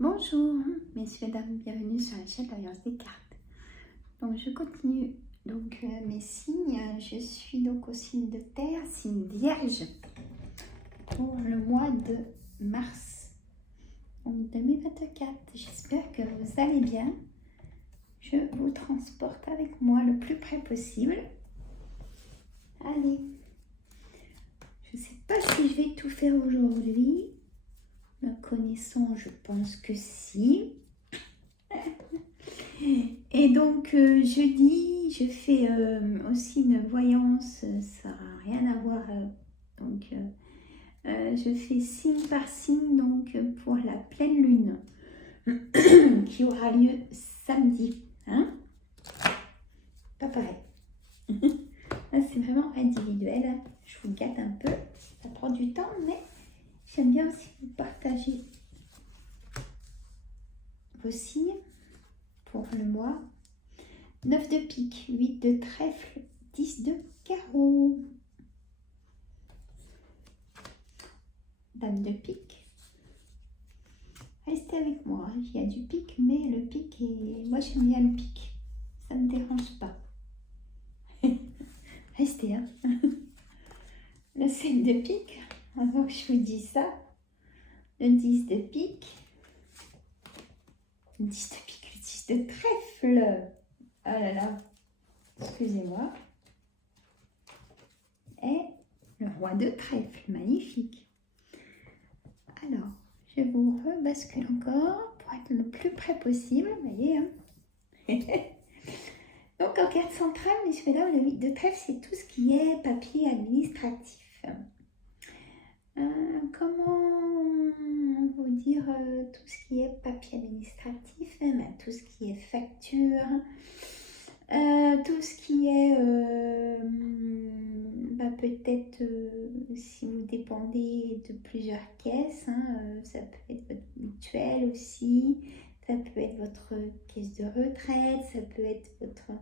Bonjour, messieurs et dames, bienvenue sur la chaîne d'Alliance des cartes. Donc je continue mes signes. Je suis donc au signe de terre, signe vierge, pour le mois de mars donc 2024. J'espère que vous allez bien. Je vous transporte avec moi le plus près possible. Allez, je ne sais pas si je vais tout faire aujourd'hui. Me connaissant, je pense que si. Et donc jeudi, je fais aussi une voyance, ça n'a rien à voir. Je fais signe par signe donc pour la pleine lune qui aura lieu samedi. Hein, pas pareil. Là, c'est vraiment individuel. Je vous gâte un peu. Ça prend du temps, mais j'aime bien aussi vous partager vos signes pour le mois. 9 de pique, 8 de trèfle, 10 de carreau. Dame de pique. Restez avec moi. Il y a du pique, mais le pique est... Moi, j'aime bien le pique. Ça ne me dérange pas. Restez, hein. Le 7 de pique. Avant que je vous dise ça. Le 10 de pique. Le 10 de pique, le 10 de trèfle. Oh là là. Excusez-moi. Et le roi de trèfle. Magnifique. Alors, je vous rebascule encore pour être le plus près possible. Vous voyez, hein. Donc, en carte centrale, messieurs et dames, le 8 de trèfle, c'est tout ce qui est papier administratif. Comment vous dire tout ce qui est papier administratif, tout ce qui est facture, tout ce qui est peut-être si vous dépendez de plusieurs caisses, ça peut être votre mutuelle aussi, ça peut être votre caisse de retraite, ça peut être votre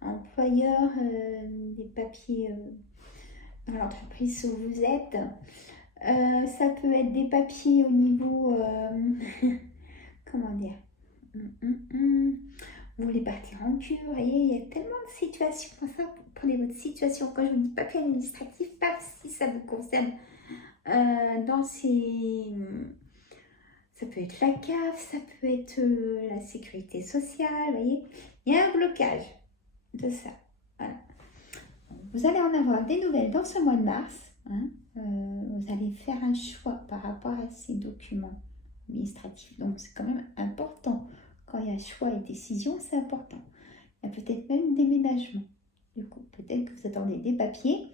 employeur, des papiers dans l'entreprise où vous êtes. Ça peut être des papiers au niveau, comment dire, vous voulez partir en cure, vous voyez, il y a tellement de situations comme ça. Prenez votre situation, quand je vous dis papier administratif, pas si ça vous concerne, dans ces... Ça peut être la CAF, ça peut être la sécurité sociale, vous voyez, il y a un blocage de ça, voilà. Vous allez en avoir des nouvelles dans ce mois de mars, hein. Vous allez faire un choix par rapport à ces documents administratifs. Donc, c'est quand même important. Quand il y a choix et décision, c'est important. Il y a peut-être même déménagement. Du coup, peut-être que vous attendez des papiers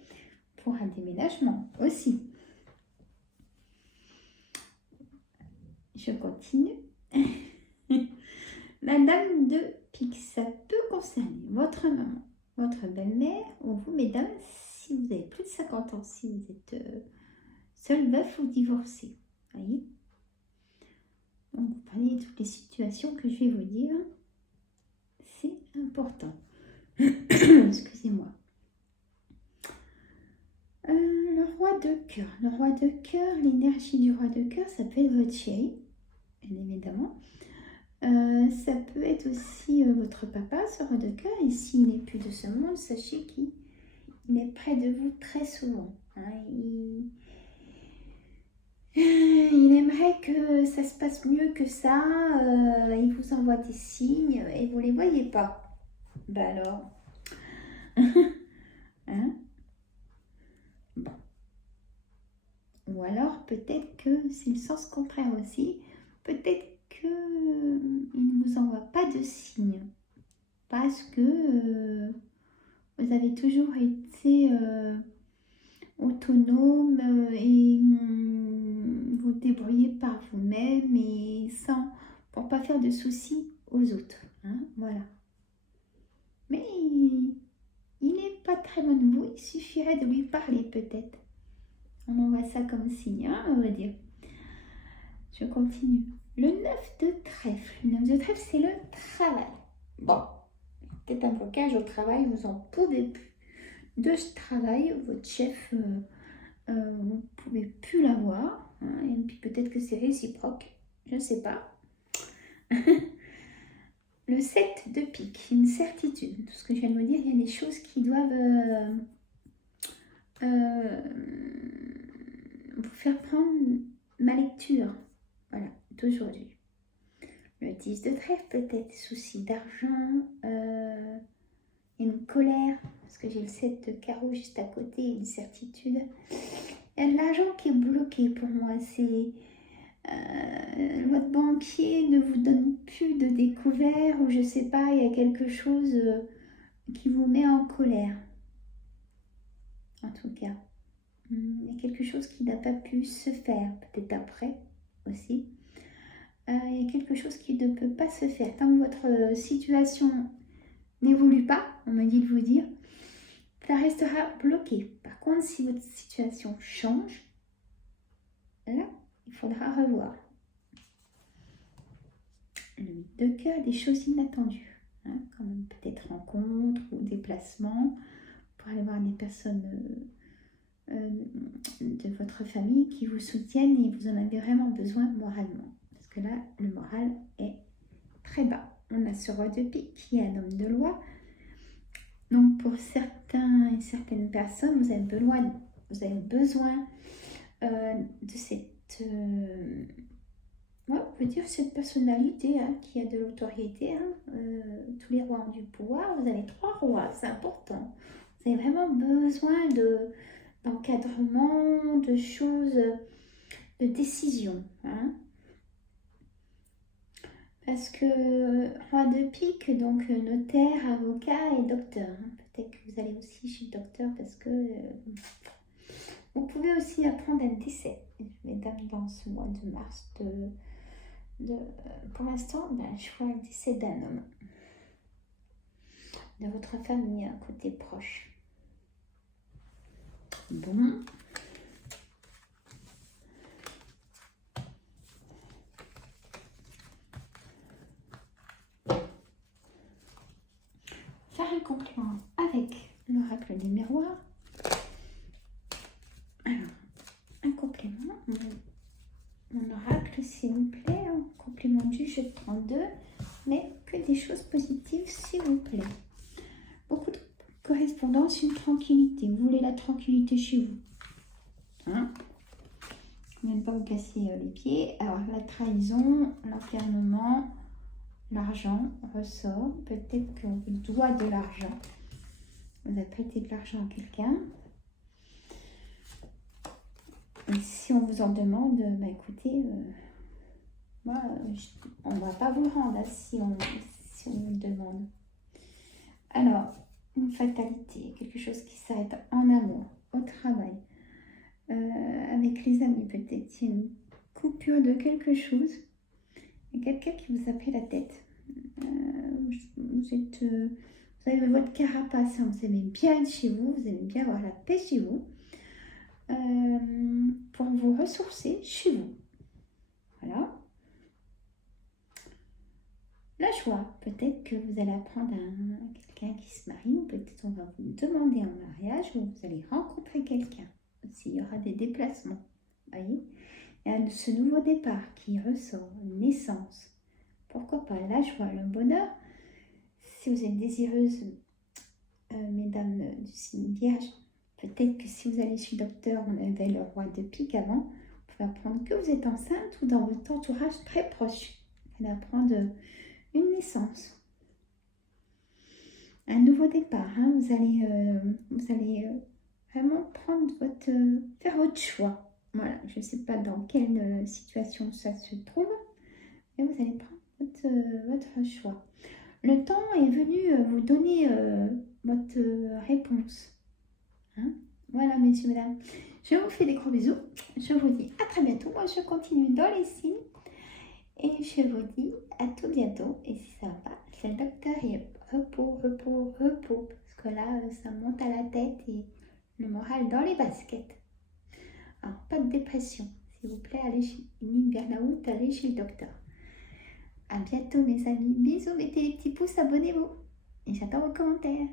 pour un déménagement aussi. Je continue. La dame de pique, ça peut concerner votre maman, votre belle-mère ou vous, mesdames, si vous avez plus de 50 ans, si vous êtes seul, veuf ou divorcé. Voyez. Donc, vous prenez toutes les situations que je vais vous dire. C'est important. Excusez-moi. Le roi de cœur. Le roi de cœur, l'énergie du roi de cœur, ça peut être votre chéri, bien évidemment. Ça peut être aussi votre papa, ce roi de cœur. Et s'il n'est plus de ce monde, sachez qu'il est près de vous très souvent. Il aimerait que ça se passe mieux que ça. Il vous envoie des signes et vous ne les voyez pas. Ben alors. Hein? Bon. Ou alors peut-être que c'est le sens contraire aussi. Peut-être qu'il ne vous envoie pas de signes. Parce que vous avez toujours été autonome et vous débrouillez par vous-même et pour ne pas faire de soucis aux autres. Hein, voilà. Mais il n'est pas très loin de vous, il suffirait de lui parler peut-être. On envoie ça comme signe, hein, on va dire. Je continue. Le 9 de trèfle. Le 9 de trèfle, c'est le travail. Bon, peut-être un blocage au travail, vous en pouvez plus de ce travail, votre chef, vous ne pouvez plus l'avoir, hein, et puis peut-être que c'est réciproque, je ne sais pas. Le 7 de pique, une certitude. Tout ce que je viens de vous dire, il y a des choses qui doivent vous faire prendre ma lecture. Voilà, d'aujourd'hui. Le 10 de trèfle, peut-être, souci d'argent, une colère, parce que j'ai le 7 de carreau juste à côté, une certitude. Il y a de l'argent qui est bloqué pour moi. C'est votre banquier ne vous donne plus de découvert, ou je sais pas, il y a quelque chose qui vous met en colère. En tout cas, il y a quelque chose qui n'a pas pu se faire, peut-être après aussi. Il y a quelque chose qui ne peut pas se faire. Tant que votre situation n'évolue pas, on me dit de vous dire, ça restera bloqué. Par contre, si votre situation change, là, il faudra revoir. Le 8 de cœur, des choses inattendues. Hein, comme peut-être rencontres ou déplacements pour aller voir des personnes de votre famille qui vous soutiennent et vous en avez vraiment besoin moralement. Parce que là, le moral est très bas. On a ce roi de pique qui est un homme de loi. Donc pour certains et certaines personnes, vous avez besoin de cette, on peut dire cette personnalité qui a de l'autorité. Tous les rois ont du pouvoir. Vous avez 3 rois, c'est important. Vous avez vraiment besoin d'encadrement, de choses, de décision. Parce que roi de pique, donc notaire, avocat et docteur. Peut-être que vous allez aussi chez le docteur parce que vous pouvez aussi apprendre un décès. Mesdames, dans ce mois de mars, pour l'instant, je vois le décès d'un homme. De votre famille, un côté proche. Bon. Faire un complément avec l'oracle des miroirs. Alors, un complément. Mon oracle, s'il vous plaît. Un complément du jeu de 32. Mais que des choses positives, s'il vous plaît. Beaucoup de correspondance, une tranquillité. Vous voulez la tranquillité chez vous. Vous ne pas vous casser les pieds. Alors, la trahison, l'enfermement, l'argent ressort. Peut-être qu'on vous doit de l'argent. Vous avez prêté de l'argent à quelqu'un. Et si on vous en demande, écoutez, moi, on ne va pas vous rendre si on vous le demande. Alors, une fatalité, quelque chose qui s'arrête en amour, au travail, avec les amis peut-être, il y a une coupure de quelque chose. Il y a quelqu'un qui vous a pris la tête. Vous avez votre carapace, vous aimez bien être chez vous, vous aimez bien avoir la paix chez vous, pour vous ressourcer chez vous. Voilà. La joie, peut-être que vous allez apprendre à quelqu'un qui se marie, ou peut-être on va vous demander en mariage, ou vous allez rencontrer quelqu'un. S'il y aura des déplacements, voyez, il y a ce nouveau départ qui ressort, une naissance. Pourquoi pas la joie, le bonheur. Si vous êtes désireuse, mesdames du signe vierge, peut-être que si vous allez chez le docteur, on avait le roi de pique avant, vous pouvez apprendre que vous êtes enceinte ou dans votre entourage très proche. Vous allez apprendre une naissance, un nouveau départ. Vous allez vraiment faire votre choix. Voilà, je ne sais pas dans quelle situation ça se trouve, mais vous allez prendre votre choix. Le temps est venu vous donner votre réponse. Voilà, messieurs, mesdames. Je vous fais des gros bisous. Je vous dis à très bientôt. Moi, je continue dans les signes. Et je vous dis à tout bientôt. Et si ça va pas, c'est le docteur et repos. Parce que là, ça monte à la tête et le moral dans les baskets. Alors, pas de dépression. S'il vous plaît, ni burn-out, allez chez le docteur. À bientôt, mes amis. Bisous, mettez les petits pouces, abonnez-vous. Et j'attends vos commentaires.